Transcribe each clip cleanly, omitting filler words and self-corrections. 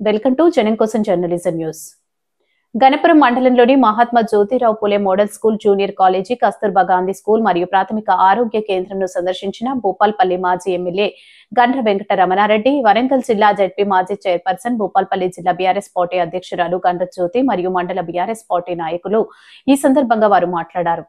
Welcome to జనం కోసం journalism news. Ganapuram మండలంలోని Mahatma Jyotirao Phule model school, junior college, Kasturba Gandhi school మరియు ప్రాథమిక ఆరోగ్య కేంద్రంను సందర్శించిన భూపాల్పల్లి మాజీ ఎమ్మెల్యే గండ్ర వెంకట రమణారెడ్డి, వరంగల్ జిల్లా జెడ్పీ మాజీ చైర్పర్సన్, భూపాల్పల్లి జిల్లా బీఆర్ఎస్ పార్టీ అధ్యక్షురాలు గండ్ర జ్యోతి మరియు మండల బీఆర్ఎస్ పార్టీ నాయకులు ఈ సందర్భంగా వారు మాట్లాడారు.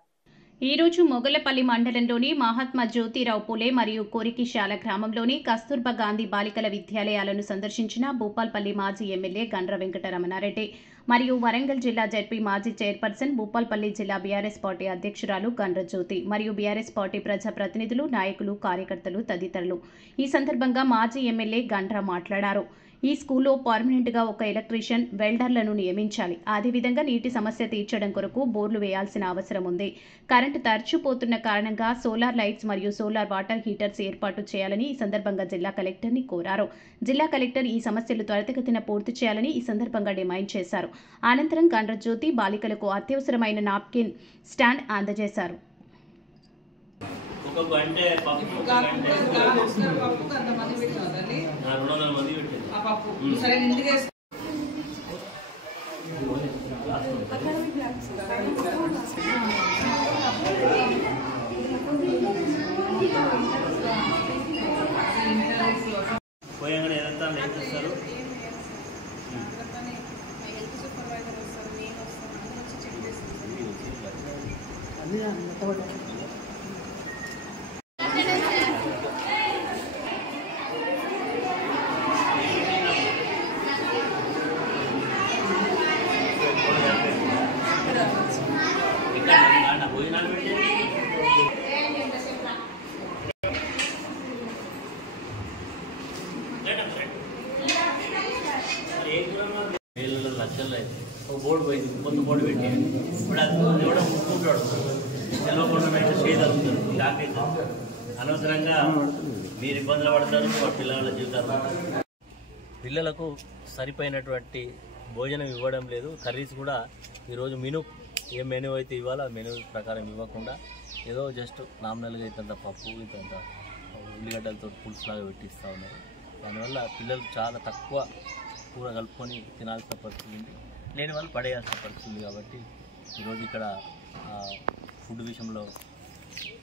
ఈ రోజు మొగలపల్లి మండలంలోని మహాత్మా జ్యోతిరావు పులే మరియు కోరికిశాల గ్రామంలోని కస్తూర్బా గాంధీ బాలికల విద్యాలయాలను సందర్శించిన భూపాల్పల్లి మాజీ ఎమ్మెల్యే గండ్ర వెంకట రమణారెడ్డి మరియు వరంగల్ జిల్లా జెడ్పీ మాజీ చైర్పర్సన్, భూపాల్పల్లి జిల్లా బీఆర్ఎస్ పార్టీ అధ్యక్షురాలు గండ్ర జ్యోతి మరియు బీఆర్ఎస్ పార్టీ ప్రజాప్రతినిధులు, నాయకులు, కార్యకర్తలు తదితరులు. ఈ సందర్భంగా మాజీ ఎమ్మెల్యే గండ్ర మాట్లాడారు. ఈ స్కూల్లో పర్మనెంట్ గా ఒక ఎలక్ట్రీషియన్, వెల్డర్లను నియమించాలి. అదేవిధంగా నీటి సమస్య తీర్చడం కొరకు బోర్లు వేయాల్సిన అవసరం ఉంది. కరెంటు తరచుపోతున్న కారణంగా సోలార్ లైట్స్ మరియు సోలార్ వాటర్ హీటర్స్ ఏర్పాటు చేయాలని ఈ సందర్భంగా జిల్లా కలెక్టర్ని కోరారు. జిల్లా కలెక్టర్ ఈ సమస్యలు త్వరితగతిన పూర్తి చేయాలని ఈ సందర్భంగా డిమాండ్ చేశారు. అనంతరం గండ్ర జ్యోతి బాలికలకు అత్యవసరమైన నాప్కిన్ స్టాండ్ అందజేశారు. బోర్డు పోయింది, కొత్త బోర్డు పెట్టి ఇప్పుడు అది కూడా ముక్కుంటాడు, తెలవకుండా పెట్టి చేయగలుగుతారు. కాకైతే అనవసరంగా మీరు ఇబ్బందులు పడతారు, మా పిల్లల జీవితాలు. పిల్లలకు సరిపోయినటువంటి భోజనం ఇవ్వడం లేదు. కర్రీస్ కూడా ఈరోజు ఏ మెనూ అయితే ఇవ్వాలో ఆ మెనూ ప్రకారం ఇవ్వకుండా ఏదో జస్ట్ నామినల్గా ఇంతంత పప్పు, ఇంతంత ఉల్లిగడ్డలతో పులుసులాగా పెట్టిస్తూ ఉన్నారు. దానివల్ల పిల్లలు చాలా తక్కువ కూర కలుపుకొని తినాల్సిన పరిస్థితి ఉంది, లేని వాళ్ళు పడేయాల్సిన పరిస్థితి ఉంది. కాబట్టి ఈరోజు ఇక్కడ ఫుడ్ విషయంలో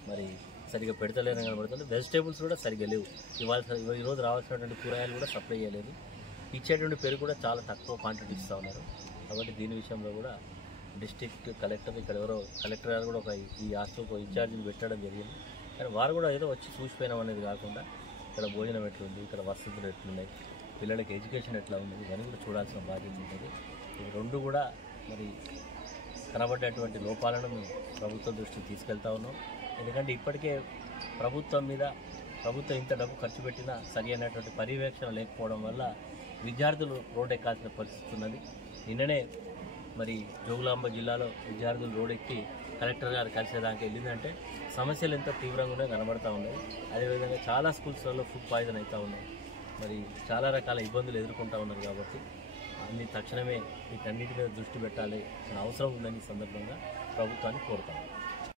మరి సరిగ్గా పెడతలేరని కనబడుతుంది. వెజిటేబుల్స్ కూడా సరిగ్గా లేవు. ఈరోజు రావాల్సినటువంటి కూరగాయలు కూడా సప్లై చేయలేదు. ఇచ్చేటువంటి పెరుగు కూడా చాలా తక్కువ క్వాంటిటీ ఇస్తూ ఉన్నారు. కాబట్టి దీని విషయంలో కూడా డిస్ట్రిక్ట్ కలెక్టర్, ఇక్కడ ఎవరో కలెక్టర్ గారు కూడా ఈ హాస్టల్కు ఇన్ఛార్జీని పెట్టడం జరిగింది. కానీ వారు కూడా ఏదో వచ్చి చూసిపోయినాం అనేది కాకుండా ఇక్కడ భోజనం ఎట్లుంది, ఇక్కడ వసతులు ఎట్లున్నాయి, పిల్లలకి ఎడ్యుకేషన్ ఎట్లా ఉంది, ఇవన్నీ కూడా చూడాల్సిన బాధ్యత ఉంటుంది. ఈ రెండు కూడా మరి కనబడ్డటువంటి లోపాలను మేము ప్రభుత్వం దృష్టికి తీసుకెళ్తా ఉన్నాం. ఎందుకంటే ఇప్పటికే ప్రభుత్వం ఇంత డబ్బు ఖర్చు పెట్టినా సరి అయినటువంటి పర్యవేక్షణ లేకపోవడం వల్ల విద్యార్థులు రోడ్డు ఎక్కాల్సిన పరిస్థితి ఉన్నది. నిన్ననే మరి జోగులాంబ జిల్లాలో విద్యార్థులు రోడ్డెక్కి కలెక్టర్ గారు కలిసేదానికి వెళ్ళిందంటే సమస్యలు ఎంత తీవ్రంగానే కనబడతా ఉన్నాయి. అదేవిధంగా చాలా స్కూల్స్లలో ఫుడ్ పాయిజన్ అవుతూ ఉన్నాయి. మరి చాలా రకాల ఇబ్బందులు ఎదుర్కొంటూ ఉన్నారు. కాబట్టి అన్ని తక్షణమే వీటన్నిటి మీద దృష్టి పెట్టాలి అవసరం ఉందని సందర్భంగా ప్రభుత్వాన్ని కోరుతాము.